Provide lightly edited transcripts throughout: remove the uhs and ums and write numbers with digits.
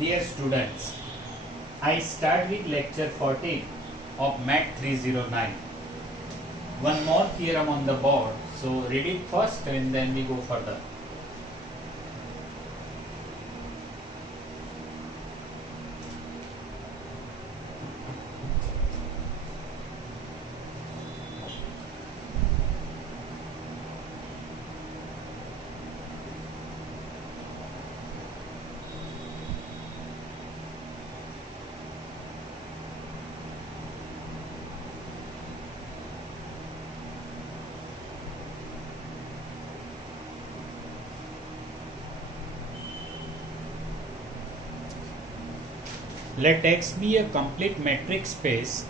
Dear students, I start with lecture 14 of MAT 309. One more theorem on the board, so read it first and then we go further. Let X be a complete metric space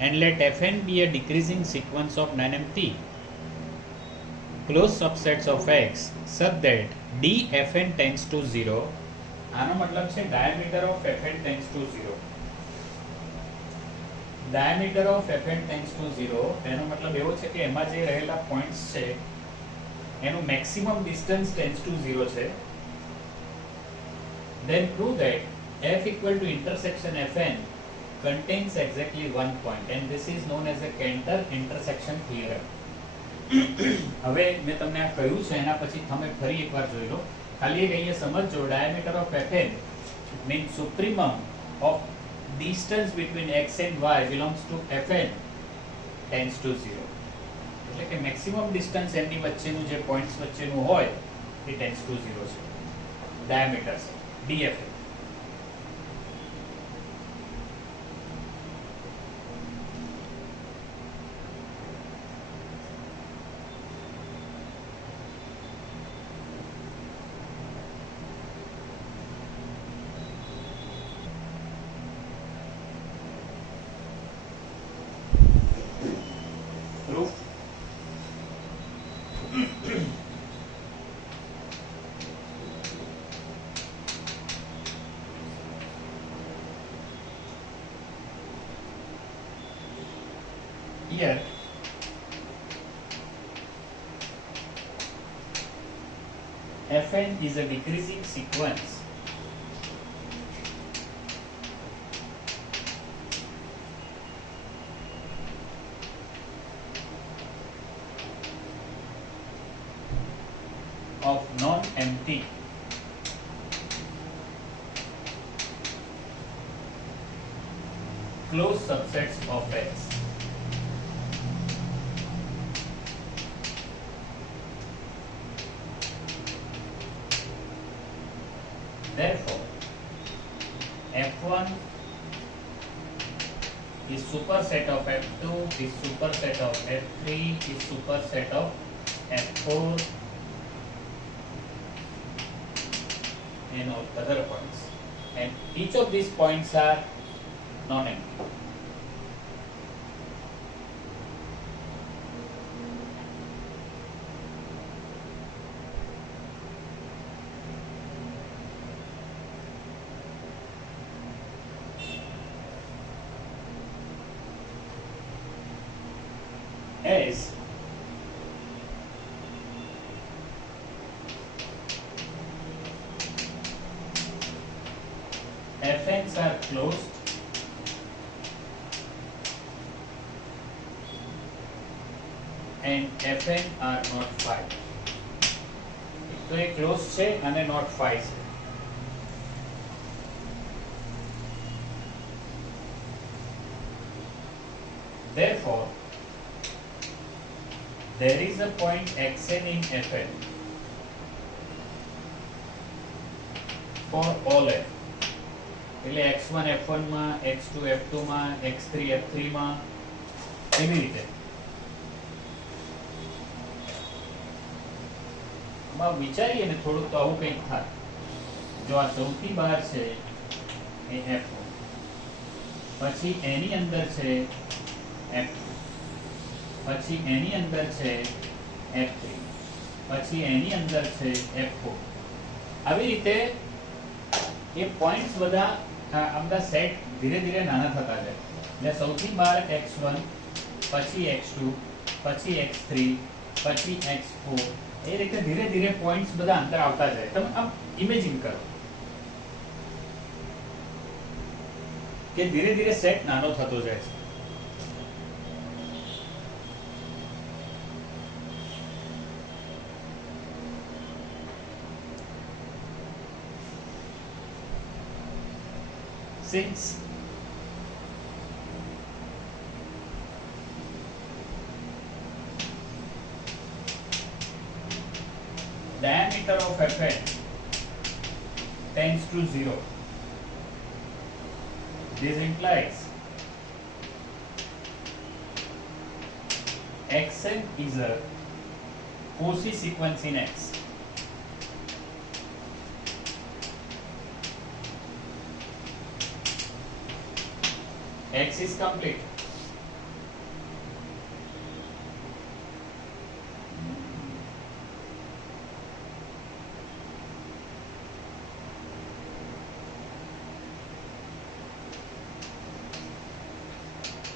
and let Fn be a decreasing sequence of non-empty closed subsets of X such that dFn tends to 0. આનો મતલબ છે diameter of Fn tends to 0. Diameter of Fn tends to 0 એનો મતલબ એવો છે કે એમાં જે રહેલા પોઈન્ટ્સ છે એનું maximum distance tends to 0 છે. Then prove that f equal to intersection Fn contains exactly one point and this is known as a Cantor intersection theorem. હવે મેં તમને આ કહ્યું છે એના પછી તમે ફરી એકવાર જોઈ લો. ખાલી એક અહીંયા સમજજો, diameter of Fn means supremum of distance between x and y belongs to Fn tends to 0. એટલે કે maximum distance એમની વચ્ચેનું જે પોઈન્ટ્સ વચ્ચેનું હોય એ tends to 0 છે. diameter છે dFn. Proof. Here Fn is a decreasing sequence of non-empty closed subsets of X. Therefore, F1 is superset of F2, is superset of F3, is superset of F4 and all other points. And each of these points are non-empty. As Fn's are closed and Fn are not phi. તો એ ક્લોઝ છે અને not phi છે. Therefore, there is a point xn in Fn for all n. એટલે x1 f1 માં, x2 f2 માં, x3 f3 માં એવી રીતે. આમાં વિચારીએ ને થોડુંક તો આવું કંઈક થાય. જો આ સૌથી બહાર છે એ f1, પછી એની અંદર છે f2, પછી એની અંદર છે f3, પછી એની અંદર છે f4. આવી રીતે એ પોઈન્ટ્સ બધા આ બધા સેટ ધીરે ધીરે નાના થતા જાય. એટલે સૌથી બહાર x1, પછી x2, પછી x3, પછી x4 એ રીતે ધીરે ધીરે પોઈન્ટ્સ બધા અંતર આવતા જાય. તમે આમ ઇમેજિન કરો કે ધીરે ધીરે સેટ નાનો થતો જાય છે. Since diameter of Fn tends to 0, this implies Xn is a Cauchy sequence in X. X is complete.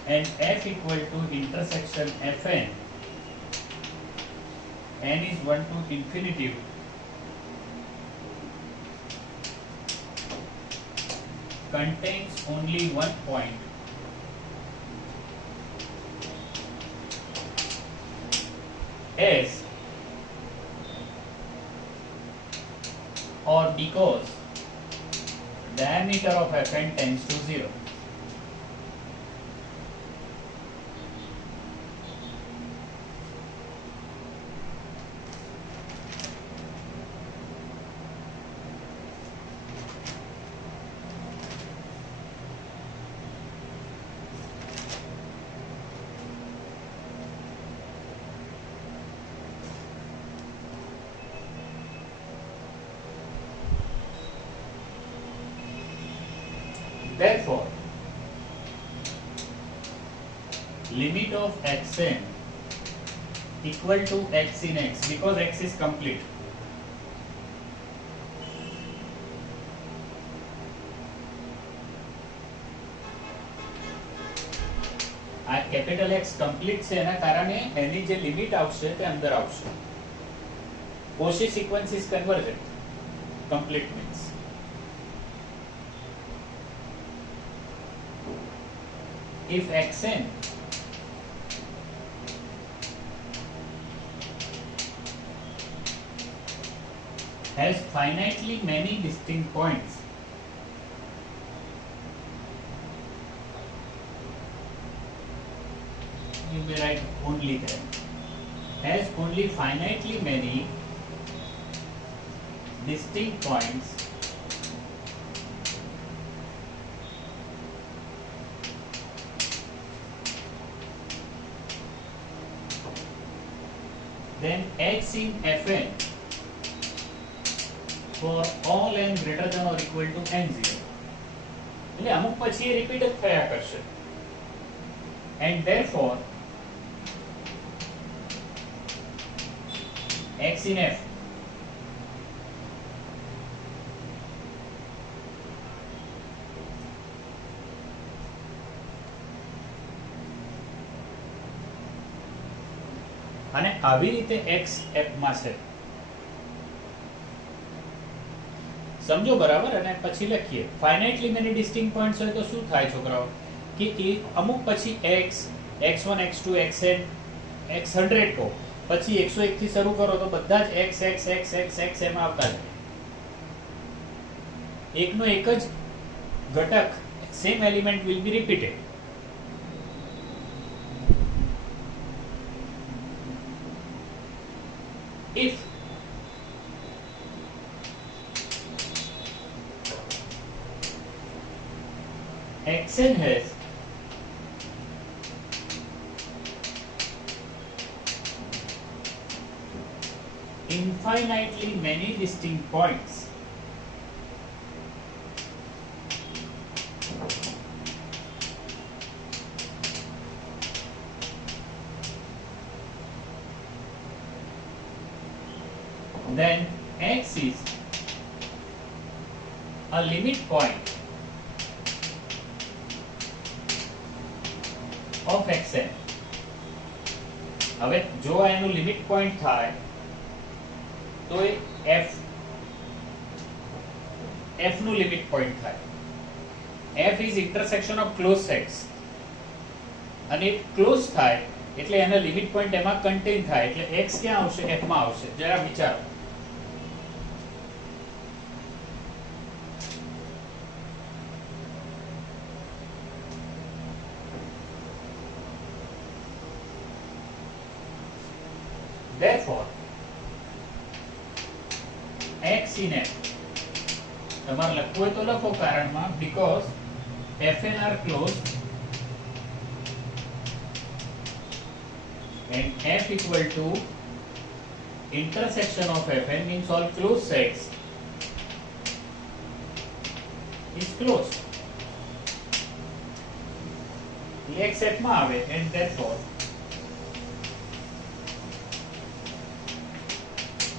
And F equal to intersection Fn, n is 1 to infinity, contains only one point S, or because diameter of Fn tends to 0. Therefore, limit of xn equal to x in x, because x is complete. આ capital X complete છે એના કારણે એની જે લિમિટ આવશે તે અંદર આવશે. Cauchy sequence is convergent. Complete means if xn has finitely many distinct points, you may write only there, has only finitely many distinct points, then x in Fn for all n greater than or equal to n0. એટલે અમુક પછી એ રિપીટ જ થયા કરશે. And therefore x in F અને આવી રીતે x f માં છે. સમજો બરાબર? અને પછી લખીએ ફાઇનાઇટલી મેની ડિસ્ટિંક્ટ પોઈન્ટ્સ હોય તો શું થાય છોકરાઓ કે એ અમુક પછી x x1 x2 xn x100 કહો, પછી 101 થી શરૂ કરો તો બધા જ x x x x x એમાં આવતા જાય. એકનો એક જ ઘટક same element will be repeated. If xn has infinitely many distinct points, then x is a limit point of xn. હવે જો આ એનું લિમિટ પોઈન્ટ થાય તો એ f નું લિમિટ પોઈન્ટ થાય. F is intersection of closed sets અને ક્લોઝ થાય એટલે એનો લિમિટ પોઈન્ટ એમાં કન્ટેન થાય એટલે x ક્યાં આવશે f માં આવશે જરા વિચારો therefore x in f તમારે લખવું હોય તો લખો કારણમાં because fn are closed and f equal to intersection of fn means all closed sets is closed. x f માં આવે and therefore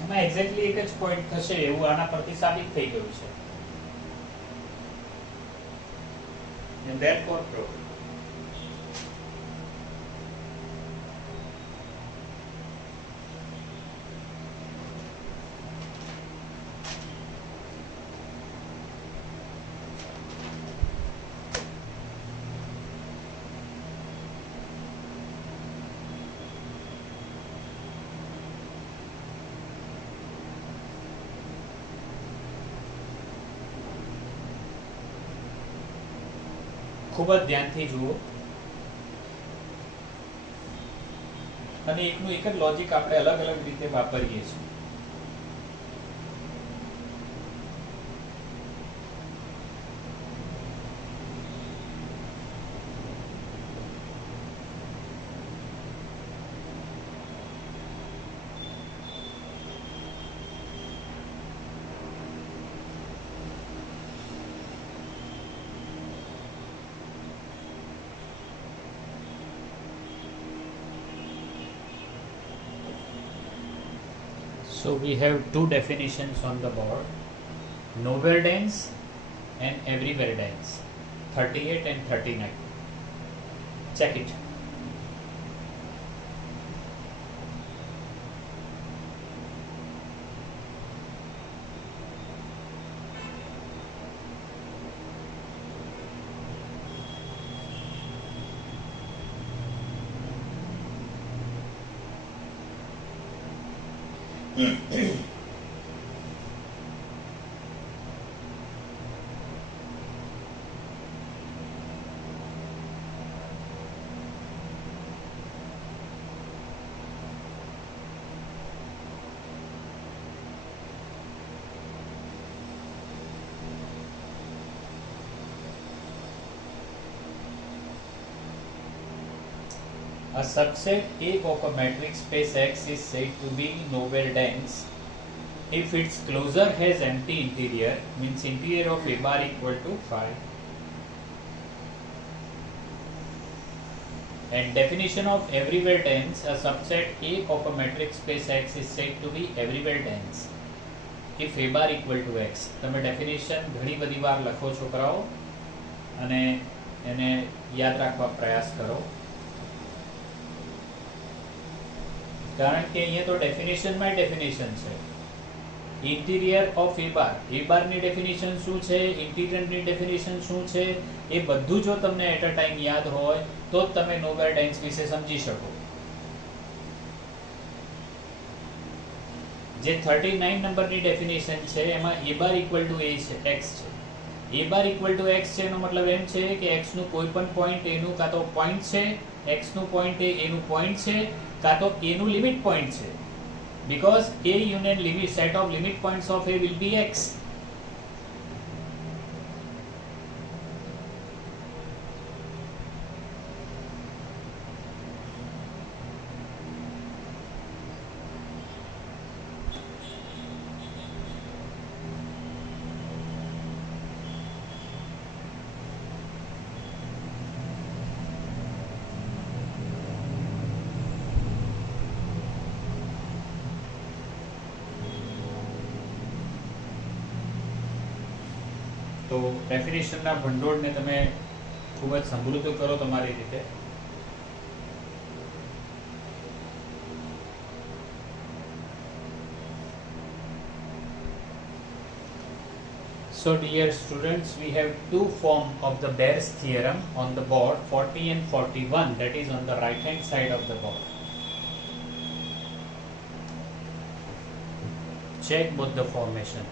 એમાં એક્ઝેક્ટલી એક જ પોઈન્ટ થશે એવું આના પરથી સાબિત થઈ ગયું છે and therefore true. ખૂબ જ ધ્યાનથી જુઓ અને એકનું એક જ લોજિક આપણે અલગ અલગ રીતે વાપરીએ છીએ So we have two definitions on the board, nowhere dense and everywhere dense, 38 and 39. Check it. A subset A of a matrix space X is said to be nowhere dense if its closure has empty interior, means interior of A bar equal to 5. And definition of everywhere dense, a subset A of a matrix space X is said to be everywhere dense if A bar equal to X. તમે definition ઘણી બધી વાર લખો છોકરાઓ અને એને યાદ રાખવા પ્રયાસ કરો કારણ કે અહીંયા તો ડેફિનેશનમાં ડેફિનેશન છે ઇન્ટિરિયર ઓફ એ બાર ની ડેફિનેશન શું છે ઇન્ટિરિયરની ડેફિનેશન શું છે એ બધું જો તમને એટ અ ટાઈમ યાદ હોય તો જ તમે નોવેર ડાઇન્સ વિશે સમજી શકો જે 39 નંબરની ડેફિનેશન છે એમાં એ બાર ઇક્વલ ટુ એ છે x છે એ બાર ઇક્વલ ટુ x છે એનો મતલબ એમ છે કે x નું કોઈ પણ પોઈન્ટ એનું કાં તો પોઈન્ટ છે x નું પોઈન્ટ એ એનું પોઈન્ટ છે કાં તો a નું લિમિટ પોઈન્ટ છે because a union limit set of limit points of a will be x. તો ડેફિનેશનના ભંડોળને તમે ખૂબ જ સમૃદ્ધ કરો તમારી રીતે So dear students, we have two form of the Bayes theorem on the board, 40 and 41, that is on the right hand side of the board. Check both the formation,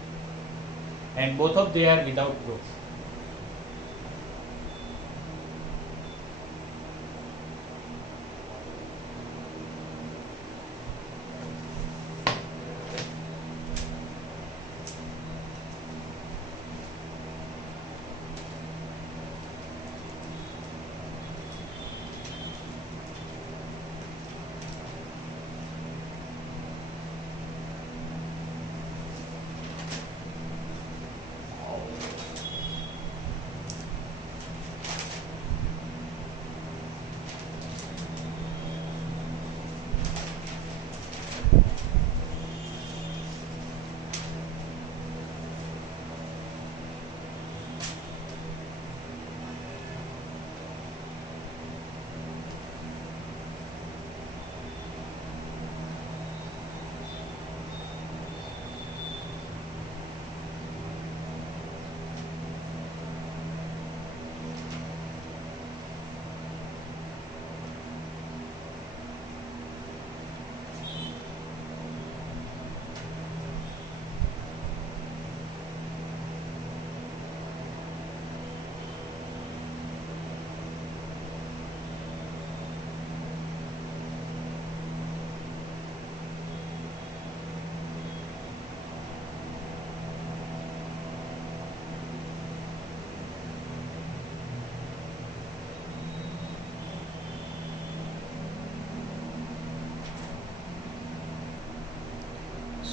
and both of they are without proof.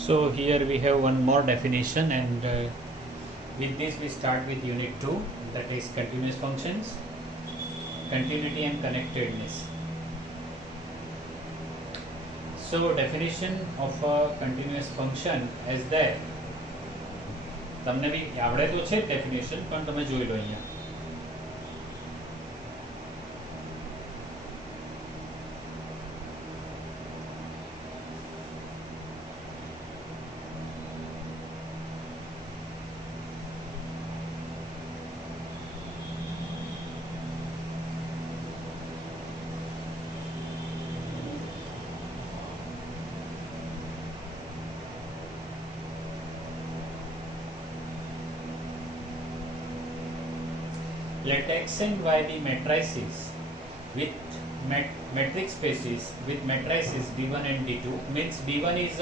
So here we have one more definition, and with this we start with unit 2, that is continuous functions, continuity and connectedness. So definition of a continuous function is that તમને બી આવડે તો છે ડેફિનેશન, પણ તમે જોઈ લો અહીંયા. Let x and y be matrices with metric spaces with matrices d1 and d2. Means d1 is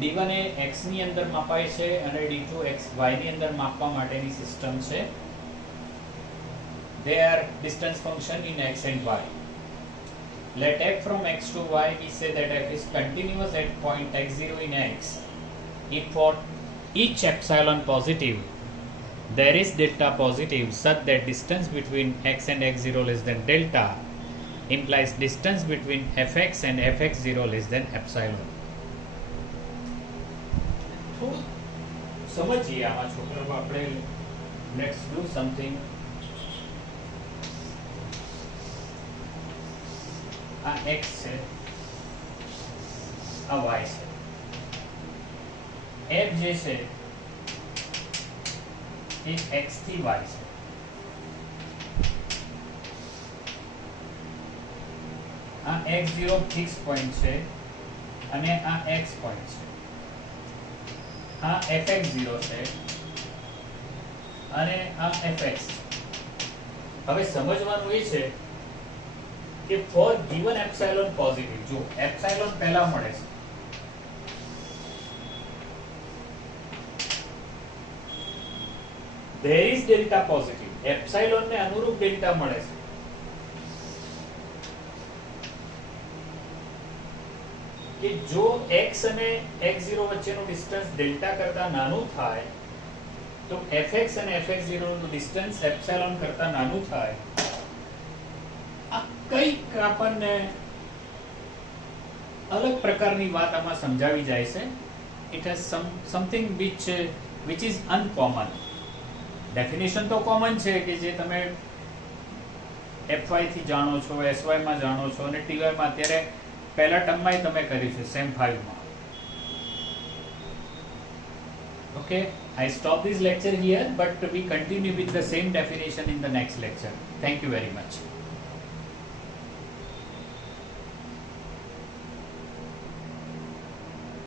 d1 એ x ની અંદર માપાય છે અને d2 x y ની અંદર માપવા માટેની સિસ્ટમ છે. They are distance function in x and y. Let f from x to y, we say that f is continuous at point x0 in x if for each epsilon positive there is delta positive such that distance between x and x0 less than delta implies distance between fx and fx0 less than epsilon. થોડું સમજીએ આમાં છોકરાઓ આપણે. Let's do something. આ x છે, આ y છે. f જે છે એ x થી y છે. આ x0 ફિક્સ પોઈન્ટ છે અને આ x પોઈન્ટ છે. આ fx0 છે અને આ fx છે. હવે સમજવાનું એ છે કે ફોર ગિવન એપ્સિલોન પોઝિટિવ, જો એપ્સિલોન પહેલા મળે છે, there is delta positive, epsilon ને અનુરૂપ ડેલ્ટા મળે છે. કે જો x અને x0 વચ્ચેનું ડિસ્ટન્સ ડેલ્ટા કરતા નાનું થાય તો fx અને fx0 નું ડિસ્ટન્સ એપ્સિલોન કરતા નાનું થાય. આ કંઈક આપણને અલગ પ્રકારની વાત આમાં સમજાવી જાય છે. It has something which is uncommon. Definition તો કોમન છે કે જે તમે fy થી જાણો છો, sy માં જાણો છો અને ty માં અત્યારે પહેલા ટર્મમાં તમે કર્યું છે સેમ 5 માં. Okay, I stop this lecture here, but we continue with the same definition in the next lecture. Thank you very much.